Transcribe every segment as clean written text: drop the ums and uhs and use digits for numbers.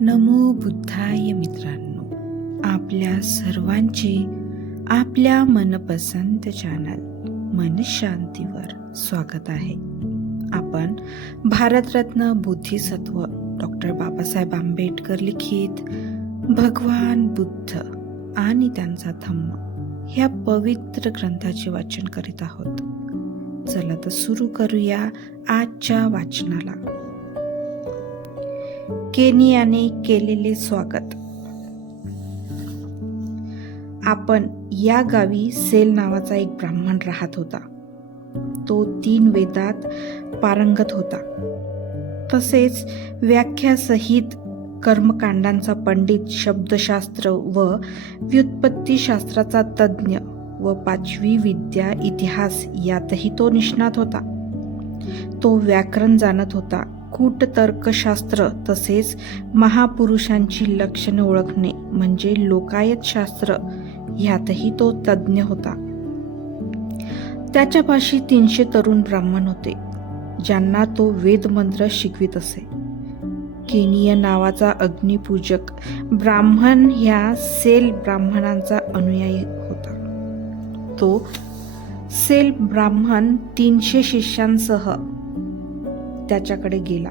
नमो बुद्धाय मित्रांनो, आपल्या सर्वांचे आपल्या मनपसंत चॅनल मन शांतीवर स्वागत आहे. आपण भारतरत्न बोधिसत्व डॉक्टर बाबासाहेब आंबेडकर लिखित भगवान बुद्ध आणि त्यांचा धम्म ह्या पवित्र ग्रंथाचे वाचन करीत आहोत. चला तर सुरू करूया आजच्या वाचनाला. केनियाने केलेले स्वागत. आपण या गावी सेल नावाचा एक ब्राह्मण राहत होता. तो 3 वेदात पारंगत होता, तसेच व्याख्यासहित कर्मकांडांचा पंडित, शब्दशास्त्र व व्युत्पत्तीशास्त्राचा तज्ज्ञ व 5वी विद्या इतिहास यातही तो निष्णात होता. तो व्याकरण जाणत होता, कूटतर्कशास्त्र तसेच महापुरुषांची लक्षणे ओळखणे म्हणजे लोकायत शास्त्र ह्यातही तो तज्ज्ञ होता. त्याच्यापाशी 300 तरुण ब्राह्मण होते, ज्यांना तो वेदमंत्र शिकवित असे. केनिय नावाचा अग्निपूजक ब्राह्मण ह्या सेल ब्राह्मणांचा अनुयायी होता. तो सेल ब्राह्मण 300 शिष्यांसह त्याच्याकडे गेला.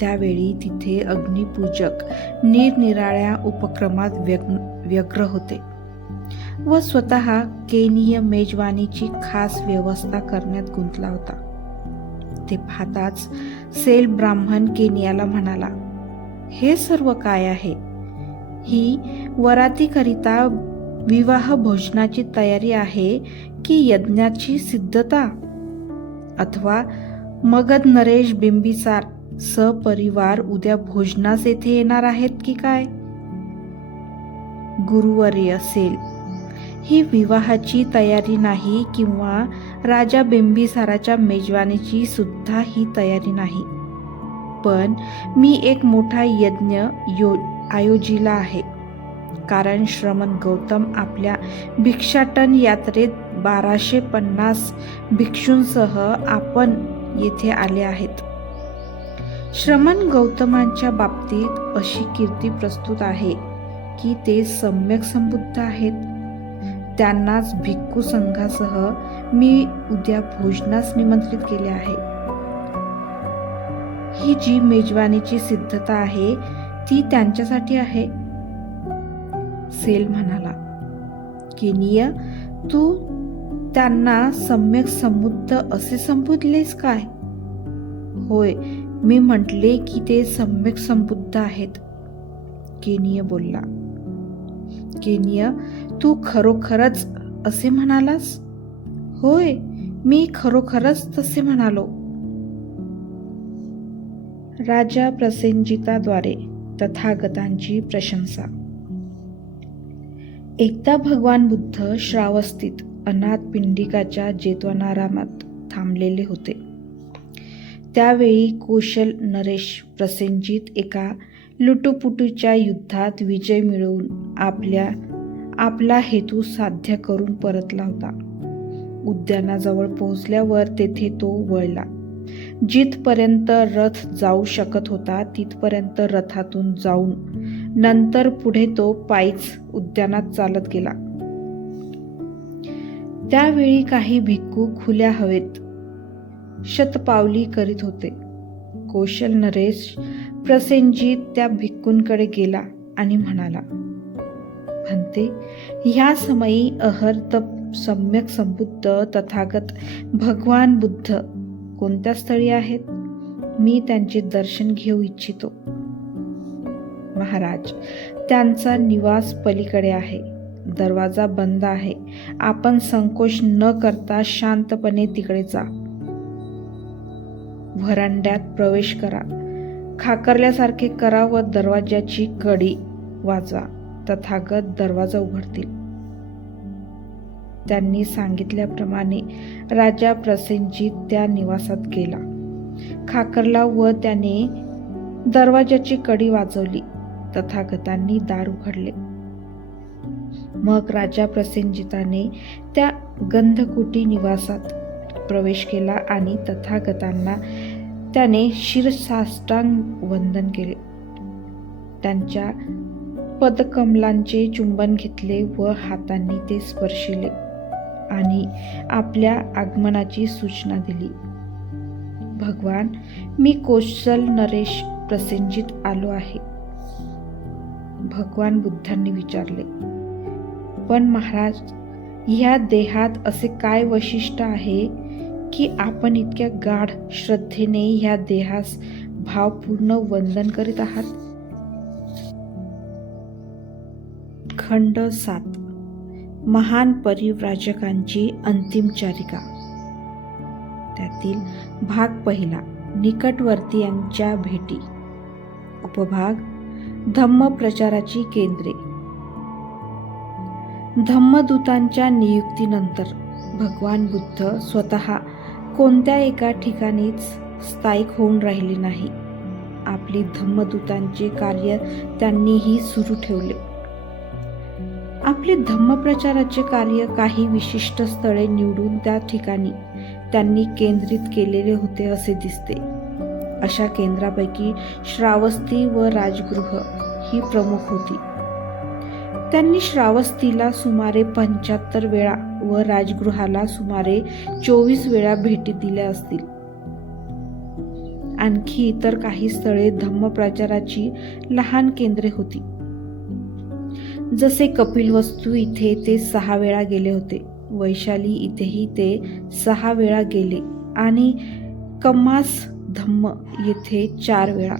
त्यावेळी तिथे अग्निपूजक निरनिराळ्या उपक्रमात व्यग्र होते व स्वतः केनिय मेजवानीची खास व्यवस्था करण्यात गुंतला होता. ते पाहताच सेल ब्राह्मण केनियाला म्हणाला, हे सर्व काय आहे? ही वरातीकरिता विवाह भोजनाची तयारी आहे की यज्ञाची सिद्धता? अथवा मगध नरेश बिंबिसार सपरिवार उद्या भोजनास येथे येणार आहेत की काय? गुरुवर्य असेल, ही विवाहाची तयारी नाही किंवा राजा बिंबिसाराच्या मेजवानीची सुद्धा ही तयारी नाही, पण मी एक मोठा यज्ञ आयोजिला आहे. कारण श्रमण गौतम आपल्या भिक्षाटन यात्रेत 1250 भिक्षूंसह आपण येथे आले आहेत. श्रमण गौतमांच्या बाबतीत अशी कीर्ती प्रस्तुत आहे की ते सम्यक संबुद्ध आहेत. त्यांनाच भिक्खू संघासह मी उद्या भोजनास निमंत्रित केले आहे. ही जी मेजवानीची सिद्धता आहे ती त्यांच्यासाठी आहे. सेल म्हणाला, केनिय, तू त्यांना सम्यक संबुद्ध असे संबोधलेस काय? होय, मी म्हटले की ते सम्यक संबुद्ध आहेत. केनिय बोलला. केनिय, तू खरोखरच असे म्हणालास? होय, मी खरोखरच तसे म्हणालो. राजा प्रसेनजिताद्वारे तथागतांची प्रशंसा. एकदा भगवान बुद्ध श्रावस्तीत अनाथ पिंडिकाच्या जेतवनारामात थांबलेले होते. त्यावेळी कौशल नरेश प्रसेनजित एका लुटूपुटूच्या युद्धात विजय मिळवून आपला हेतू साध्य करून परतला होता. उद्यानाजवळ पोहोचल्यावर तेथे तो वळला. जिथपर्यंत रथ जाऊ शकत होता तिथपर्यंत रथातून जाऊन नंतर पुढे तो पायीच उद्यानात चालत गेला. त्यावेळी काही भिक्खू खुल्या हवेत शतपावली करीत होते. कौशल नरेश प्रसेनजित त्या भिक्खूंकडे गेला आणि म्हणाला, म्हणते, ह्या समयी अहर्त सम्यक संबुद्ध तथागत भगवान बुद्ध कोणत्या स्थळी आहेत? मी त्यांचे दर्शन घेऊ इच्छितो. महाराज, त्यांचा निवास पलीकडे आहे. दरवाजा बंद आहे. आपण संकोच न करता शांतपणे तिकडे जा. व्हरांड्यात प्रवेश करा. खाकरल्यासारखे करा व दरवाजाची कडी वाजवा. तथागत दरवाजा उघडतील. त्यांनी सांगितल्याप्रमाणे राजा प्रसेनजित त्या निवासात गेला. खाकरला व त्याने दरवाजाची कडी वाजवली. तथागतांनी दार उघडले. मग राजा प्रसेनजिताने त्या गंधकुटी निवासात प्रवेश केला आणि तथागतांना त्याने शिरसाष्टांग वंदन केले. त्यांच्या पदकमलांचे चुंबन घेतले व हातांनी ते स्पर्शिले आणि आपल्या आगमनाची सूचना दिली. भगवान, मी कौशल नरेश प्रसेनजीत आलो आहे. भगवान बुद्धांनी विचारले, पण महाराज, ह्या देहात असे काय वैशिष्ट्य आहे की आपण इतक्या गाढ श्रद्धेने ह्या देहास भावपूर्ण वंदन करीत आहात? खंड 7. महान परिव्राजकांची अंतिम चारिका. त्यातील भाग 1. निकटवर्तीयांच्या भेटी. उपभाग धम्मप्रचाराची केंद्रे. धम्मदूतांच्या नियुक्तीनंतर भगवान बुद्ध स्वतः कोणत्या एका ठिकाणीच स्थायिक होऊन राहिले नाही. आपली धम्मदूतांचे कार्य त्यांनीही सुरू ठेवले. आपले धम्मप्रचाराचे कार्य काही विशिष्ट स्थळे निवडून त्या ठिकाणी त्यांनी केंद्रित केलेले होते असे दिसते. अशा केंद्रापैकी श्रावस्ती व राजगृह ही प्रमुख होती. त्यांनी श्रावस्तीला सुमारे 75 वेळा व राजगृहाला सुमारे 24 वेळा भेटी दिल्या असतील. आणखी इतर काही स्थळे धम्मप्रचाराची लहान केंद्रे होती. जसे कपिलवस्तू इथे ते 6 वेळा गेले होते, वैशाली इथेही ते 6 वेळा गेले आणि कम्मास धम्म येथे 4 वेळा.